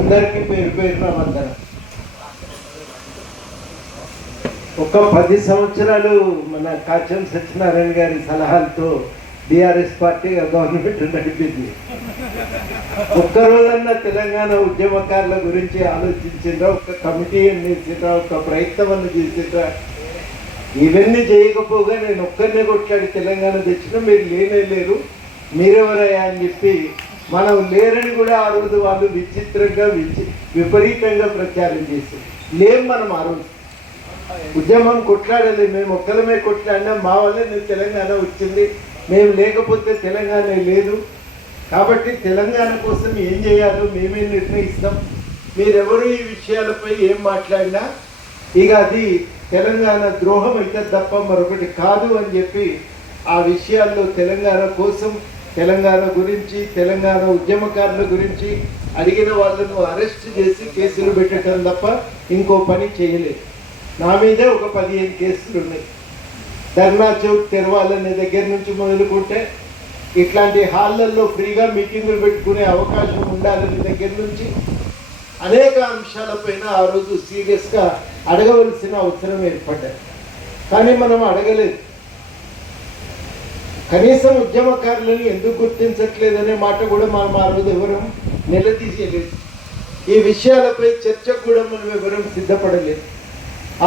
అందరికీ పేరు పేరున వందనం. ఒక 10 సంవత్సరాలు మన కాచం సత్యనారాయణ గారి సలహాలతో బీఆర్ఎస్ పార్టీ గవర్నమెంట్ నడిపింది. ఒక్కరోజన్నా తెలంగాణ ఉద్యమకారుల గురించి ఆలోచించిండ్రా, ఒక కమిటీ వేసిండ్రా, ఒక ప్రయత్నం చేసిండ్రా? ఇవన్నీ చేయకపోగా నేను ఒక్కరినే కొట్లాడి తెలంగాణ తెచ్చిన, మీరు లేనే లేరు, మీరెవరయ్యా అని చెప్పి మనం లేరని కూడా ఆ రోజు వాళ్ళు విచిత్రంగా విపరీతంగా ప్రచారం చేశారు. లేం మనం ఆ రోజు ఉద్యమం కొట్లాడలేదు, మేము ఒక్కరమే కొట్లాడినా, మా వల్లే నేను తెలంగాణ వచ్చింది, మేము లేకపోతే తెలంగాణ లేదు. కాబట్టి తెలంగాణ కోసం ఏం చేయాలో మేమే నిర్ణయిస్తాం, మీరెవరు ఈ విషయాలపై ఏం మాట్లాడినా ఇక అది తెలంగాణ ద్రోహం అయితే తప్ప మరొకటి కాదు అని చెప్పి ఆ విషయాల్లో తెలంగాణ కోసం, తెలంగాణ గురించి, తెలంగాణ ఉద్యమకారుల గురించి అడిగిన వాళ్ళను అరెస్ట్ చేసి కేసులు పెట్టడం తప్ప ఇంకో పని చేయలేదు. నా మీదే ఒక 15 కేసులు ఉన్నాయి. ధర్నా చౌక్ తెరవాలనే దగ్గర నుంచి మొదలుకుంటే, ఇట్లాంటి హాళ్ళల్లో ఫ్రీగా మీటింగులు పెట్టుకునే అవకాశం ఉండాలనే దగ్గర నుంచి అనేక అంశాలపైన ఆ రోజు సీరియస్గా అడగవలసిన అవసరం ఏర్పడ్డది. కానీ మనం అడగలేదు. కనీసం ఉద్యమకారులను ఎందుకు గుర్తించట్లేదనే మాట కూడా మనం ఆ రోజు ఎవరూ నిలదీయలేదు. ఈ విషయాలపై చర్చకు కూడా మనం ఎవరూ సిద్ధపడలేదు.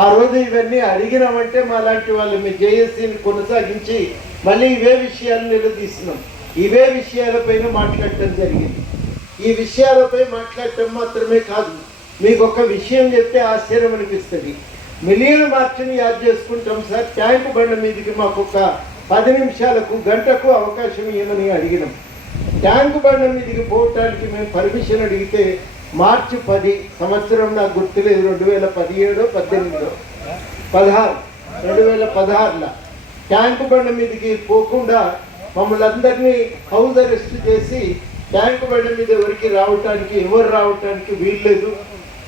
ఆ రోజు ఇవన్నీ అడిగినామంటే మా లాంటి వాళ్ళు మీ జేఏసీని కొనసాగించి మళ్ళీ ఇవే విషయాలు నిలదీసినాం. ఇవే విషయాలపైన మాట్లాడటం జరిగింది. ఈ విషయాలపై మాట్లాడటం మాత్రమే కాదు, మీకు ఒక విషయం చెప్తే ఆశ్చర్యం అనిపిస్తుంది. మిలియన్ మార్చిని యాద్ చేసుకుంటాం సార్, ట్యాంక్ బండ మీదకి మాకు ఒక 10 నిమిషాలకు గంటకు అవకాశం ఇవ్వమని అడిగినాం. ట్యాంక్ బండ మీదకి పోవటానికి మేము పర్మిషన్ అడిగితే మార్చి 10 సంవత్సరం, నాకు గుర్తులేదు, 2017 18 2016లో ట్యాంకు బండ మీదకి పోకుండా మమ్మల్ని అందరినీ హౌస్ అరెస్ట్ చేసి ట్యాంకు బండ మీద ఎవరు రావటానికి వీల్లేదు,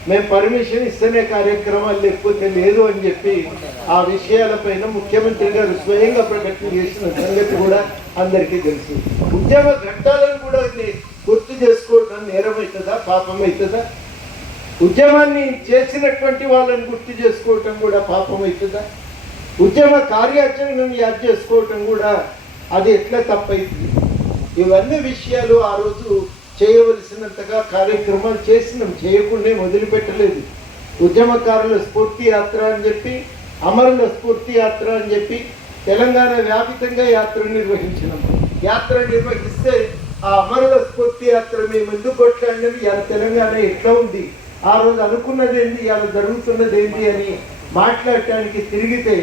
మేము పర్మిషన్ ఇస్తేనే కార్యక్రమాలు లేకపోతే లేదు అని చెప్పి ఆ విషయాలపైన ముఖ్యమంత్రి గారు స్వయంగా ప్రకటన చేసిన సంగతి కూడా అందరికీ తెలుసు. ఉద్యమ ఘట్టాలను కూడా గుర్తు చేసుకోవడం నేరం అవుతుందా, పాపం అవుతుందా? ఉద్యమాన్ని చేసినటువంటి వాళ్ళని గుర్తు చేసుకోవటం కూడా పాపం అవుతుందా? ఉద్యమ కార్యాచరణను యాద్ చేసుకోవటం కూడా అది ఎట్లా తప్పవుతుంది? ఇవన్నీ విషయాలు ఆ రోజు చేయవలసినంతగా కార్యక్రమాలు చేసినాం, చేయకుండా వదిలిపెట్టలేదు. ఉద్యమకారుల స్ఫూర్తి యాత్ర అని చెప్పి, అమరుల స్ఫూర్తి యాత్ర అని చెప్పి తెలంగాణ వ్యాపితంగా యాత్ర నిర్వహించినాం. యాత్ర నిర్వహిస్తే ఆ అమరుల స్ఫూర్తి యాత్ర మేము ఎందుకు కొట్లాడినది, ఇవాళ తెలంగాణ ఎట్లా ఉంది, ఆ రోజు అనుకున్నది ఏంటి, ఇవాళ జరుగుతున్నది ఏంటి అని మాట్లాడటానికి తిరిగితే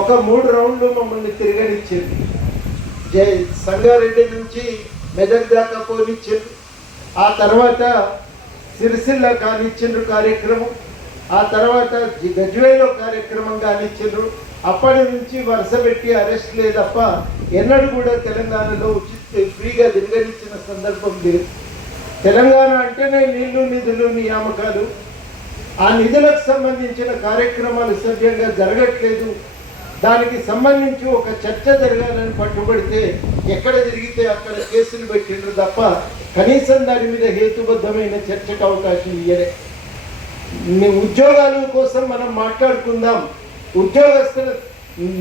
ఒక 3 రౌండ్లు మమ్మల్ని తిరగనిచ్చారు. సంగారెడ్డి నుంచి మెదక్ దాకా పోనిచ్చారు. ఆ తర్వాత సిరిసిల్ల కానిచ్చిండ్రు కార్యక్రమం, ఆ తర్వాత గజ్వేల్లో కార్యక్రమం కానిచ్చిండ్రు. అప్పటి నుంచి వరుస పెట్టి అరెస్ట్ లేదప్ప ఎన్నడూ కూడా తెలంగాణలో ఫ్రీగా తిరగనిచ్చిన సందర్భం లేదు. తెలంగాణ అంటేనే నీళ్లు, నిధులు, నియామకాలు. ఆ నిధులకు సంబంధించిన కార్యక్రమాలు సవ్యంగా జరగట్లేదు. దానికి సంబంధించి ఒక చర్చ జరగాలని పట్టుబడితే ఎక్కడ జరిగితే అక్కడ కేసులు పెట్టిండ్రు తప్ప కనీసం దాని మీద హేతుబద్ధమైన చర్చకు అవకాశం ఇవ్వలే. ఉద్యోగాల కోసం మనం మాట్లాడుకుందాం,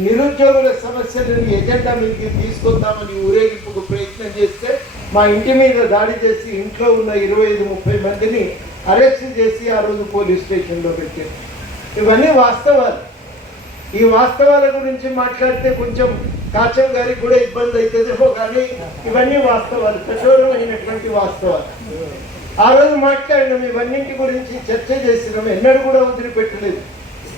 నిరుద్యోగుల సమస్యలను ఎజెండా మీదకి తీసుకొద్దామని ఊరేగింపుకు ప్రయత్నం చేస్తే మా ఇంటి మీద దాడి చేసి ఇంట్లో ఉన్న 25-30 మందిని అరెస్ట్ చేసి ఆ రోజు పోలీస్ స్టేషన్లో పెట్టారు. ఇవన్నీ వాస్తవాలు. ఈ వాస్తవాల గురించి మాట్లాడితే కొంచెం కాచం గారికి కూడా ఇబ్బంది అవుతుందేమో, కానీ ఇవన్నీ వాస్తవాలు, కఠోరమైనటువంటి వాస్తవాలు. ఆ రోజు మాట్లాడినాం, ఇవన్నింటి గురించి చర్చ చేసినాం, ఎన్నడూ కూడా వదిలిపెట్టలేదు.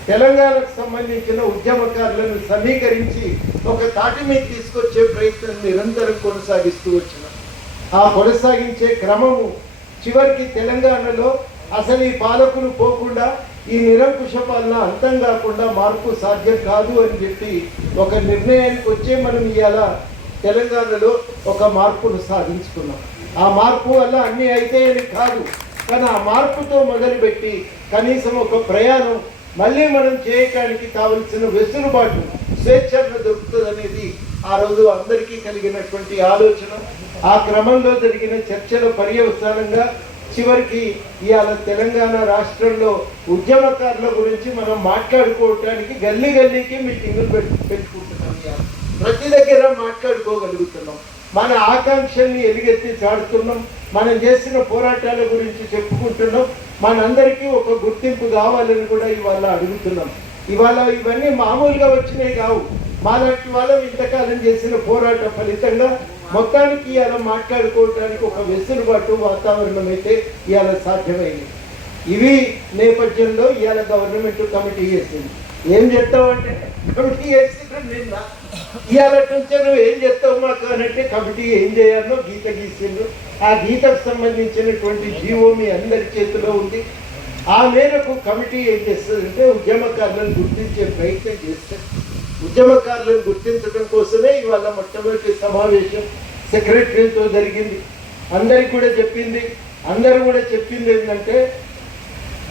తెలంగాణకు సంబంధించిన ఉద్యమకారులను సమీకరించి ఒక తాటి మీద తీసుకొచ్చే ప్రయత్నం నిరంతరం కొనసాగిస్తూ వచ్చినాం. ఆ కొనసాగించే క్రమము చివరికి తెలంగాణలో అసలు ఈ పాలకులు పోకుండా, ఈ నిరంకుశ పాలన అంతం కాకుండా మార్పు సాధ్యం కాదు అని చెప్పి ఒక నిర్ణయానికి వచ్చే మనం ఇవాళ తెలంగాణలో ఒక మార్పును సాధించుకున్నాం. ఆ మార్పు వల్ల అన్నీ అయితాయని కాదు, కానీ ఆ మార్పుతో మొదలుపెట్టి కనీసం ఒక ప్రయాణం మళ్ళీ మనం చేయటానికి కావలసిన వెసులుబాటు, స్వేచ్ఛను దొరుకుతుంది అనేది ఆ రోజు అందరికీ కలిగినటువంటి ఆలోచన. ఆ క్రమంలో జరిగిన చర్చల పర్యవసానంగా చివరికి ఇవాళ తెలంగాణ రాష్ట్రంలో ఉద్యమకారుల గురించి మనం మాట్లాడుకోవటానికి గల్లీ గల్లీకి మీటింగులు పెట్టుకుంటున్నాం. ప్రతి దగ్గర మాట్లాడుకోగలుగుతున్నాం. మన ఆకాంక్షల్ని ఎలుగెత్తి చాడుతున్నాం. మనం చేసిన పోరాటాల గురించి చెప్పుకుంటున్నాం. మనందరికీ ఒక గుర్తింపు కావాలని కూడా ఇవాళ అడుగుతున్నాం. ఇవాళ ఇవన్నీ మామూలుగా వచ్చినాయి కావు. మాలాంటి వాళ్ళం ఇంతకాలం చేసిన పోరాట ఫలితంగా మొత్తానికి ఇవాళ మాట్లాడుకోవటానికి ఒక వెసులుబాటు వాతావరణం అయితే ఇవాళ సాధ్యమైంది. ఇవి నేపథ్యంలో ఇవాళ గవర్నమెంట్ కమిటీ చేసింది. ఏం చెప్తావంటే కమిటీ చేసిండ్రు నిన్న. ఇవాళ నుంచే నువ్వు ఏం చేస్తావు మాకు అనంటే కమిటీ ఏం చేయాలో గీత గీసిండ్రు. ఆ గీతకు సంబంధించినటువంటి జీవో మీ అందరి చేతిలో ఉంది. ఆ మేరకు కమిటీ ఏం చేస్తుందంటే ఉద్యమకారులను గుర్తించే ప్రయత్నం చేస్తారు. ఉద్యమకారులను గుర్తించడం కోసమే ఇవాళ మొట్టమొదటి సమావేశం సెక్రటరీతో జరిగింది. అందరికి కూడా చెప్పింది, అందరూ కూడా చెప్పింది ఏంటంటే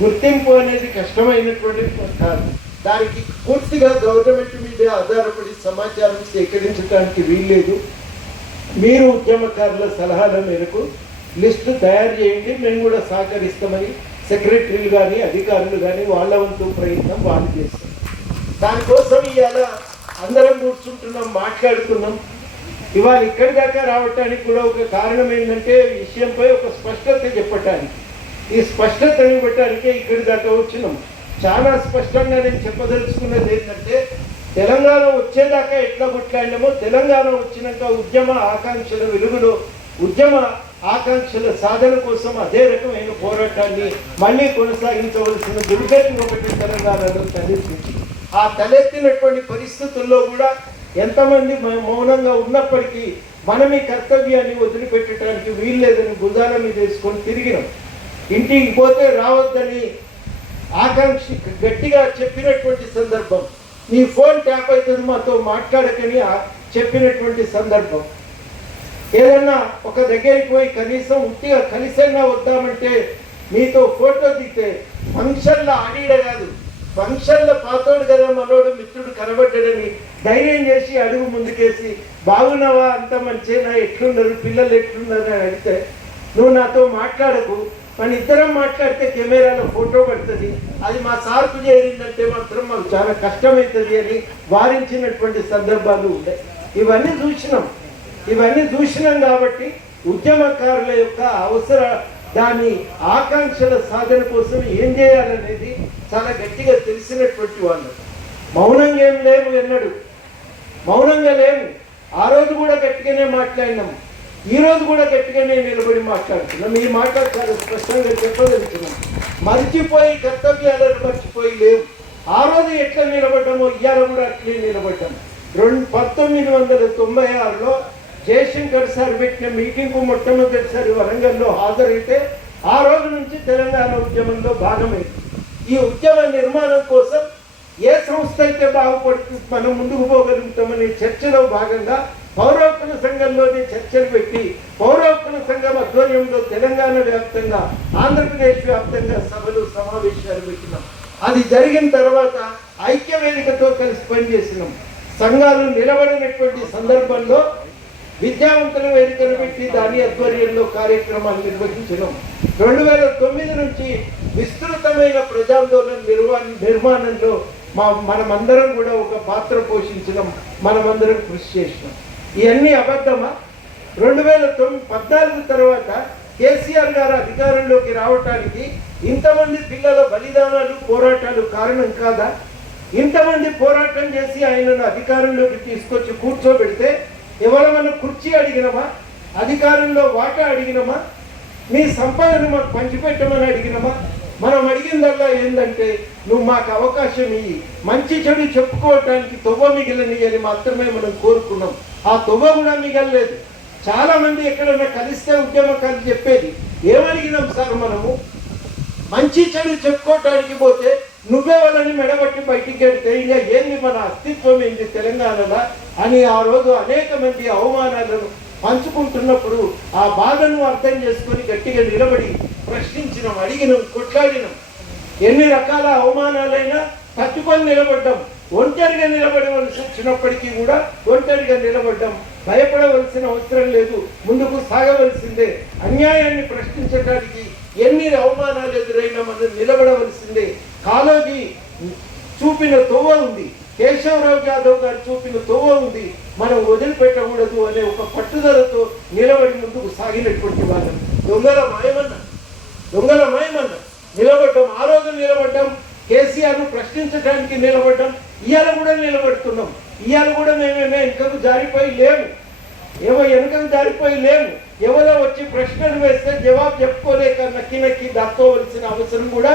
గుర్తింపు అనేది కష్టమైనటువంటి కాదు. దానికి పూర్తిగా గవర్నమెంట్ మీద ఆధారపడి సమాచారం సేకరించడానికి వీల్లేదు. మీరు ఉద్యమకారుల సలహాల మేరకు లిస్టు తయారు చేయండి, మేము కూడా సహకరిస్తామని సెక్రటరీలు కానీ అధికారులు కానీ వాళ్ళ వంతు ప్రయత్నం వాళ్ళు చేస్తారు. దానికోసం ఇవాళ అందరం కూర్చుంటున్నాం, మాట్లాడుతున్నాం. ఇవాళ ఇక్కడి దాకా రావటానికి కూడా ఒక కారణం ఏంటంటే విషయంపై ఒక స్పష్టత చెప్పటానికి. ఈ స్పష్టతను ఇవ్వటానికే ఇక్కడి దాకా వచ్చినాం. చాలా స్పష్టంగా నేను చెప్పదలుచుకున్నది ఏంటంటే తెలంగాణ వచ్చేదాకా ఎట్లా కొట్లాడినామో తెలంగాణ వచ్చినాక ఉద్యమ ఆకాంక్షల వెలుగులో ఉద్యమ ఆకాంక్షల సాధన కోసం అదే రకమైన పోరాటాన్ని మళ్ళీ కొనసాగించవలసిన దుర్గతి ఒకటి తెలంగాణలో తలెత్తింది. ఆ తలెత్తినటువంటి పరిస్థితుల్లో కూడా ఎంతమంది మౌనంగా ఉన్నప్పటికీ మనం ఈ కర్తవ్యాన్ని వదిలిపెట్టడానికి వీల్లేదని భుజాల మీద వేసుకొని తిరిగినాం. ఇంటికి పోతే రావద్దని ఆకాంక్షి గట్టిగా చెప్పినటువంటి సందర్భం, నీ ఫోన్ ట్యాప్ అవుతుంది మాతో మాట్లాడకని చెప్పినటువంటి సందర్భం. ఏదన్నా ఒక దగ్గరికి పోయి కనీసం ఉట్టిగా కలిసైనా వద్దామంటే మీతో ఫోటో దిగితే ఫంక్షన్లో ఆడిడ కాదు, ఫంక్షన్లో పాతోడు కదా మనోడు మిత్రుడు కనబడ్డాడని ధైర్యం చేసి అడుగు ముందుకేసి బాగున్నావా, అంత మంచిగా, ఎట్లున్నారు పిల్లలు ఎట్లున్నారు అని అడిగితే నువ్వు నాతో మాట్లాడకు, మన ఇద్దరం మాట్లాడితే కెమెరాలో ఫోటో పడుతుంది, అది మా సార్కు చేరిందంటే మాత్రం మాకు చాలా కష్టమవుతుంది అని వారించినటువంటి సందర్భాలు ఉంటాయి. ఇవన్నీ చూసినాం కాబట్టి ఉద్యమకారుల యొక్క దాని ఆకాంక్షల సాధన కోసం ఏం చేయాలనేది చాలా గట్టిగా తెలిసినటువంటి వాళ్ళు. మౌనంగా ఏం లేము, ఎన్నడు మౌనంగా లేము. ఆ రోజు కూడా గట్టిగానే మాట్లాడినాము, ఈ రోజు కూడా గట్టిగానే నిలబడి మాట్లాడుతున్నాం. ఈ మాట చాలా స్పష్టంగా చెప్పదలుచున్నాం. మర్చిపోయి కర్తవ్యాలను మర్చిపోయి లేవు. ఆ రోజు ఎట్లా నిలబడ్డామో ఇవాళ కూడా అట్లే నిలబడ్డాము. 1996లో జయశంకర్ సార్ పెట్టిన మీటింగ్కు మొట్టమొదటిసారి వరంగల్లో హాజరైతే ఆ రోజు నుంచి తెలంగాణ ఉద్యమంలో భాగమైంది. ఈ ఉద్యమ నిర్మాణం కోసం ఏ సంస్థ అయితే బాగుపడుతుంది మనం ముందుకు పోగలుగుతామనే చర్చలో భాగంగా పౌర హక్కుల సంఘంలోనే చర్చలు పెట్టి పౌర హక్కుల సంఘం ఆధ్వర్యంలో తెలంగాణ వ్యాప్తంగా ఆంధ్రప్రదేశ్ వ్యాప్తంగా సభలు సమావేశాలు పెట్టినాం. అది జరిగిన తర్వాత ఐక్య వేదికతో కలిసి పనిచేసినాం. సంఘాలు నిలబడినటువంటి సందర్భంలో విద్యావంతుల వేదికను పెట్టి దాని ఆధ్వర్యంలో కార్యక్రమాలు నిర్వహించినాం. 2009 నుంచి విస్తృతమైన ప్రజాందోళన నిర్మాణంలో మనమందరం కూడా ఒక పాత్ర పోషించినాం, మనమందరం కృషి చేసినాం. ఇవన్నీ అబద్ధమా? 2014 తర్వాత కేసీఆర్ గారు అధికారంలోకి రావటానికి ఇంతమంది పిల్లల బలిదానాలు పోరాటాలు కారణం కాదా? ఇంతమంది పోరాటం చేసి ఆయనను అధికారంలోకి తీసుకొచ్చి కూర్చోబెడితే ఎవరమన్నా కుర్చీ అడిగినమా? అధికారంలో వాటా అడిగినమా? మీ సంపదను మాకు పంచిపెట్టమని అడిగినమా? మనం అడిగిందల్లా ఏంటంటే నువ్వు మాకు అవకాశం ఇయ్యి, మంచి చెడు చెప్పుకోవటానికి తొవ్వ మిగిలిని అని మాత్రమే మనం కోరుకున్నాం. ఆ తొవ్వ కూడా మిగలలేదు. చాలా మంది ఎక్కడన్నా కలిస్తే ఉద్యమకారులు చెప్పేది ఏమడిగినాం సార్, మనము మంచి చెడు చెప్పుకోవటానికి పోతే నువ్వే వాళ్ళని మెడబట్టి బయటికి వెళ్తే ఇంకా ఏంది మన అస్తిత్వం ఏంది తెలంగాణలో అని ఆ రోజు అనేక మంది అవమానాలను పంచుకుంటున్నప్పుడు ఆ బాధను అర్థం చేసుకొని గట్టిగా నిలబడి ప్రశ్నించినాం, అడిగినాం, కొట్లాడినాం. ఎన్ని రకాల అవమానాలైనా తట్టుకొని నిలబడ్డాం. ఒంటరిగా నిలబడవలసి వచ్చినప్పటికీ కూడా ఒంటరిగా నిలబడ్డాం. భయపడవలసిన అవసరం లేదు, ముందుకు సాగవలసిందే. అన్యాయాన్ని ప్రశ్నించడానికి ఎన్ని అవమానాలు ఎదురైనా మనం నిలబడవలసిందే. కాళోజీ చూపిన తోవ ఉంది, కేశవరావు యాదవ్ గారు చూపిన తోవ ఉంది, మనం వదిలిపెట్టకూడదు అనే ఒక పట్టుదలతో నిలబడి ముందుకు సాగినటువంటి వాళ్ళం. దొంగల మాయమన్న నిలబడ్డం, ఆ రోజు నిలబడ్డం, కేసీఆర్ను ప్రశ్నించడానికి నిలబడ్డం, ఇవాళ కూడా నిలబడుతున్నాం. ఇవాళ కూడా మేమేమో వెనుకకు జారిపోయి లేము. ఎవరో వచ్చి ప్రశ్నలు వేస్తే జవాబు చెప్పుకోలేక నక్కి దక్కోవలసిన అవసరం కూడా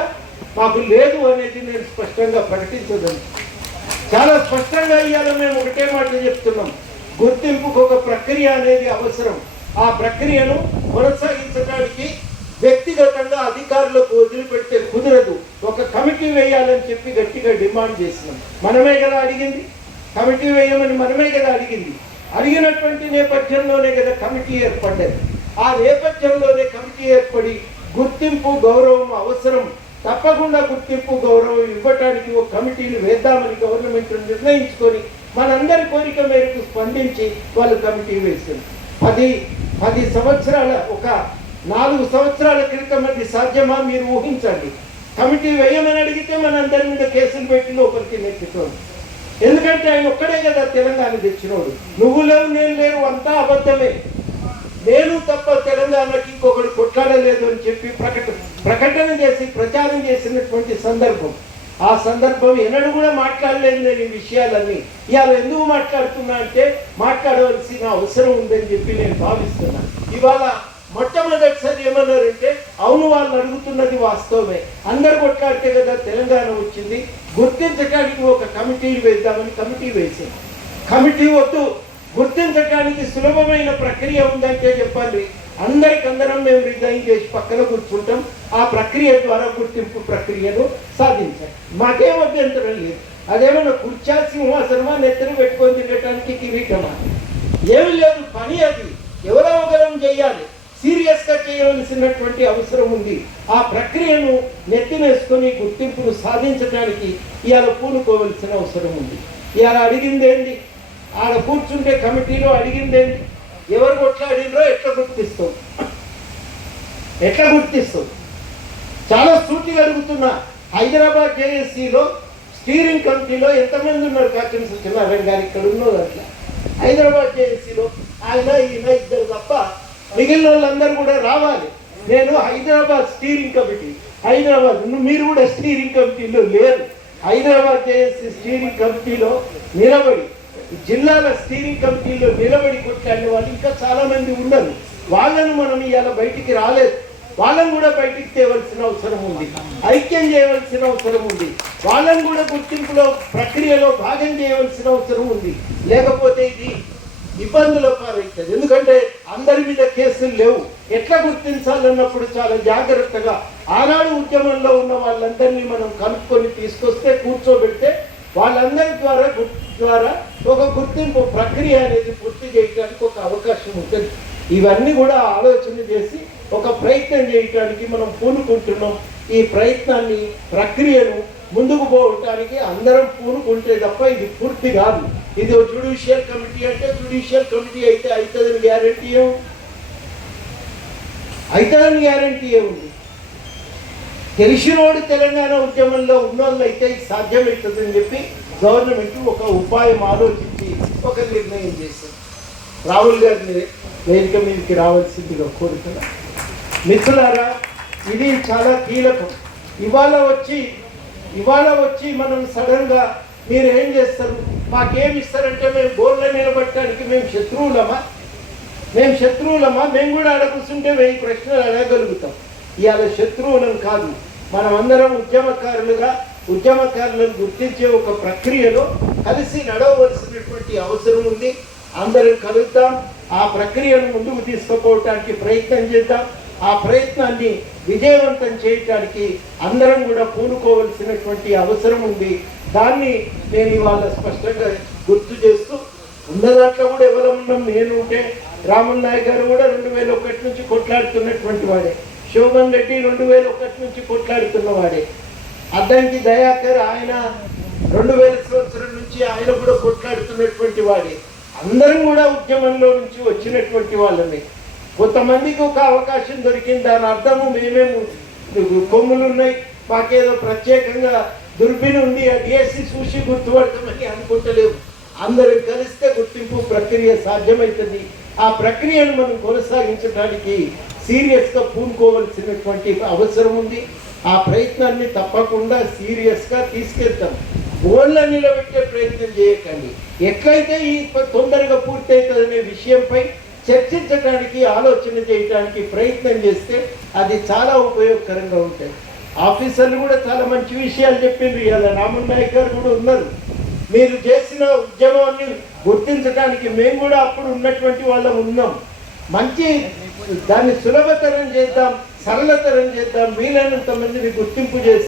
మాకు లేదు అనేది నేను స్పష్టంగా ప్రకటించదని. చాలా స్పష్టంగా ఇవాళ మేము ఒకటే మాట చెప్తున్నాం, గుర్తింపుకు ఒక ప్రక్రియ అనేది అవసరం. ఆ ప్రక్రియను కొనసాగించడానికి వ్యక్తిగతంగా అధికారులకు వదిలిపెడితే కుదరదు. ఒక కమిటీ వేయాలని చెప్పి గట్టిగా డిమాండ్ చేసినాం. మనమే కదా అడిగింది, కమిటీ వేయమని మనమే కదా అడిగింది. అడిగినటువంటి నేపథ్యంలోనే కదా కమిటీ ఏర్పడ్డది. ఆ నేపథ్యంలోనే కమిటీ ఏర్పడి గుర్తింపు గౌరవం అవసరం, తప్పకుండా గుర్తింపు గౌరవం ఇవ్వటానికి ఒక కమిటీని వేద్దామని గవర్నమెంట్ నిర్ణయించుకొని మనందరి కోరిక మేరకు స్పందించి వాళ్ళు కమిటీ వేశారు. 10 సంవత్సరాల, ఒక 4 సంవత్సరాల క్రితం అది సాధ్యమా మీరు ఊహించండి. కమిటీ వేయమని అడిగితే మనందరి మీద కేసులు పెట్టి లోపలికి నెట్టుకోండి. ఎందుకంటే ఆయన ఒక్కడే కదా తెలంగాణ తెచ్చినోడు. నువ్వు లేవు, నేను లేరు, అంతా అబద్ధమే. నేను తప్ప తెలంగాణకి ఇంకొకటి కొట్లాడలేదు అని చెప్పి ప్రకటన చేసి ప్రచారం చేసినటువంటి సందర్భం. ఆ సందర్భం ఎన్నడూ కూడా మాట్లాడలేదు నేను ఈ విషయాలన్నీ. ఇవాళ ఎందుకు మాట్లాడుతున్నా అంటే మాట్లాడవలసిన అవసరం ఉందని చెప్పి నేను భావిస్తున్నాను. ఇవాళ మొట్టమొదటిసారి ఏమన్నారంటే, అవును వాళ్ళు అడుగుతున్నది వాస్తవమే, అందరు కొట్లాడితే కదా తెలంగాణ వచ్చింది, గుర్తించడానికి ఒక కమిటీ వేద్దామని కమిటీ వేసింది. కమిటీ వద్దు, గుర్తించడానికి సులభమైన ప్రక్రియ ఉందంటే చెప్పండి, అందరికందరం మేము రిజైన్ చేసి పక్కన కూర్చుంటాం, ఆ ప్రక్రియ ద్వారా గుర్తింపు ప్రక్రియను సాధించాం. మాకేం అభ్యంతరం లేదు. అదేమన్నా కుర్చా సింహాసనమా, నెత్తరు పెట్టుకొని తినడానికి కిరీటమా, ఏమి లేదు. పని అది ఎవరో ఒకరం చేయాలి, సీరియస్గా చేయవలసినటువంటి అవసరం ఉంది. ఆ ప్రక్రియను నెత్తినేసుకొని గుర్తింపును సాధించడానికి ఇవాళ పూనుకోవలసిన అవసరం ఉంది. ఇవాళ అడిగిందేంటి, ఆడ కూర్చుంటే కమిటీలో అడిగిందేంటి, ఎవరు కొట్లాడినో ఎట్లా గుర్తిస్తావు? చాలా సూటిగా అడుగుతున్నా. హైదరాబాద్ జేఏసీలో స్టీరింగ్ కమిటీలో ఎంతమంది ఉన్నారు? కాకిన సత్యనారాయణ గారు ఇక్కడ ఉన్నారు. అట్లా హైదరాబాద్ జేఏసీలో ఆయన ఈయన ఇద్దరు తప్ప మిగిలిన వాళ్ళందరూ కూడా రావాలి. నేను హైదరాబాద్ స్టీరింగ్ కమిటీ, మీరు కూడా స్టీరింగ్ కమిటీలో లేరు. హైదరాబాద్ జేఏసీ స్టీరింగ్ కమిటీలో నిలబడి, జిల్లాల స్టీరింగ్ కమిటీలో నిలబడి కొట్లాడిన వాళ్ళు ఇంకా చాలా మంది ఉన్నారు. వాళ్ళను మనం ఇవాళ బయటికి రాలేదు. వాళ్ళని కూడా బయటికి తేవలసిన అవసరం ఉంది, ఐక్యం చేయవలసిన అవసరం ఉంది, వాళ్ళని కూడా గుర్తింపులో ప్రక్రియలో భాగం చేయవలసిన అవసరం ఉంది. లేకపోతే ఇది ఇబ్బందుల పాలవుతుంది. ఎందుకంటే అందరి మీద కేసులు లేవు. ఎట్లా గుర్తించాలన్నప్పుడు చాలా జాగ్రత్తగా ఆనాడు ఉద్యమంలో ఉన్న వాళ్ళందరినీ మనం కనుక్కొని తీసుకొస్తే, కూర్చోబెడితే వాళ్ళందరి ద్వారా ఒక గుర్తింపు ప్రక్రియ అనేది పూర్తి చేయడానికి ఒక అవకాశం ఉంటుంది. ఇవన్నీ కూడా ఆలోచన చేసి ఒక ప్రయత్నం చేయడానికి మనం పూనుకుంటున్నాం. ఈ ప్రయత్నాన్ని, ప్రక్రియను ముందుకు పోవటానికి అందరం పూనుకుంటే తప్ప ఇది పూర్తి కాదు. ఇది జ్యుడిషియల్ కమిటీ అంటే జ్యుడిషియల్ కమిటీ అయితే అవుతుందని గ్యారంటీ ఏముంది? తెలిసినోడు తెలంగాణ ఉద్యమంలో ఉన్నోళ్ళు అయితే ఇది సాధ్యమవుతుందని చెప్పి గవర్నమెంట్ ఒక ఉపాయం ఆలోచించి ఒక నిర్ణయం చేసింది. రాహుల్ గారిని వేదిక మీదకి రావాల్సిందిగా కోరుతున్నా. మిత్రులారా, ఇది చాలా కీలకం. ఇవాళ వచ్చి మనం సడన్గా మీరు ఏం చేస్తారు, మాకేమి ఇస్తారంటే మేము బోర్లో నిలబట్టడానికి మేము శత్రువులమా? మేము కూడా ఆడ కూర్చుంటే 1000 ప్రశ్నలు అడగగలుగుతాం. ఇవాళ శత్రువులం కాదు, మనమందరం ఉద్యమకారులను గుర్తించే ఒక ప్రక్రియలో కలిసి నడవవలసినటువంటి అవసరం ఉంది. అందరం కలుద్దాం, ఆ ప్రక్రియను ముందుకు తీసుకుపోవటానికి ప్రయత్నం చేద్దాం. ఆ ప్రయత్నాన్ని విజయవంతం చేయటానికి అందరం కూడా పూనుకోవలసినటువంటి అవసరం ఉంది. దాన్ని నేను ఇవాళ స్పష్టంగా గుర్తు చేస్తూ, ఉన్న దాంట్లో కూడా ఎవరన్నా నేనుంటే, రామన్ నాయక్ గారు కూడా 2001 నుంచి కొట్లాడుతున్నటువంటి వాడే, శోభన్ రెడ్డి 2001 నుంచి కొట్లాడుతున్నవాడే, అద్దంకి దయాకర్ ఆయన 2000 సంవత్సరం నుంచి ఆయన కూడా కొట్లాడుతున్నటువంటి వాడే. అందరం కూడా ఉద్యమంలో నుంచి వచ్చినటువంటి వాళ్ళని. కొంతమందికి ఒక అవకాశం దొరికింది, దాని అర్థము మేమేము కొమ్ములు ఉన్నాయి, మాకేదో ప్రత్యేకంగా దుర్బిని ఉంది, ఆ డిఎస్సి చూసి గుర్తుపడతామని అనుకుంటలేవు. అందరూ కలిస్తే గుర్తింపు ప్రక్రియ సాధ్యమవుతుంది. ఆ ప్రక్రియను మనం కొనసాగించడానికి సీరియస్గా పూనుకోవలసినటువంటి అవసరం ఉంది. ఆ ప్రయత్నాన్ని తప్పకుండా సీరియస్గా తీసుకెళ్తాం. గోళ్ళ నిలబెట్టే ప్రయత్నం చేయకండి. ఎట్లయితే ఈ తొందరగా పూర్తవుతుందనే విషయంపై చర్చించడానికి, ఆలోచన చేయడానికి ప్రయత్నం చేస్తే అది చాలా ఉపయోగకరంగా ఉంటుంది. ఆఫీసర్లు కూడా చాలా మంచి విషయాలు చెప్పిండ్రు. ఇలా రామన్ నాయక్ గారు కూడా ఉన్నారు. మీరు చేసిన ఉద్యమాన్ని గుర్తించడానికి మేము కూడా అప్పుడు ఉన్నటువంటి వాళ్ళం ఉన్నాం. మంచి దాన్ని సులభతరం చేద్దాం, సరళతరం చేద్దాం, వీలైనంత మందిని గుర్తింపు చేస్తాం.